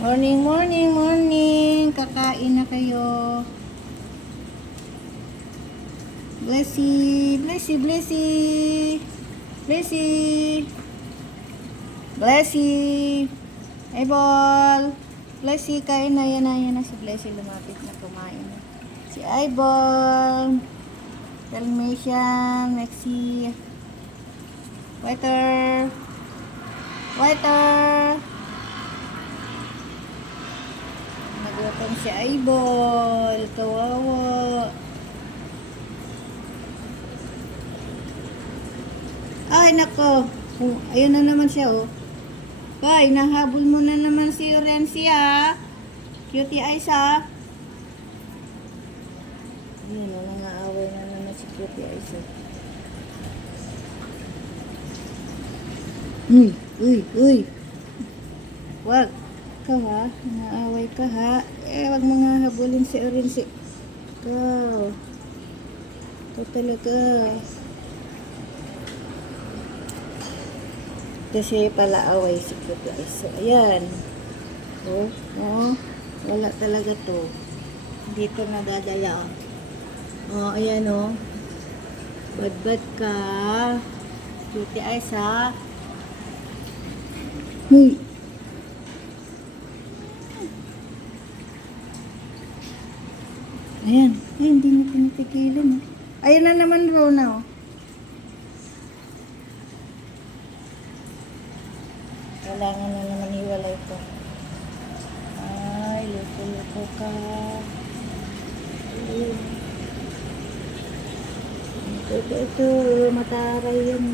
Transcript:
Morning, morning, morning. Kakain na kayo. Blessy, blessy, blessy. Blessy. Blessy. Eyeball. Blessy, kain na. Yan na. Si Blessy lumapit na kumain na. Si Eyeball. Dalmatian. Maxi. Waiter. Waiter. Nagutom si Eyeball. Kawawa. Ay, nako. Ayun na naman siya, oh. Bay, nahabol mo na naman si Renzi, ah. Cutie eyes, ah. Ayun, nangaaway na naman si Cutie eyes, ah. Uy. Wag. Ikaw, ha. Nangaaway ka, ha. Wag mo nga habulin si Renzi. Ikaw. Ikaw talaga. Kasi pala away si Cutie Eyes. So, ayan. Wala talaga to. Dito nadadala. Ayan, Bad ka. Cutie Eyes, ha. Huy. Ayan. Ay, hindi na pinatigilan. Ayan na naman, Rona, Kailangan na naman iwalay ko. Ay, luko ka. Ito, mataray yan.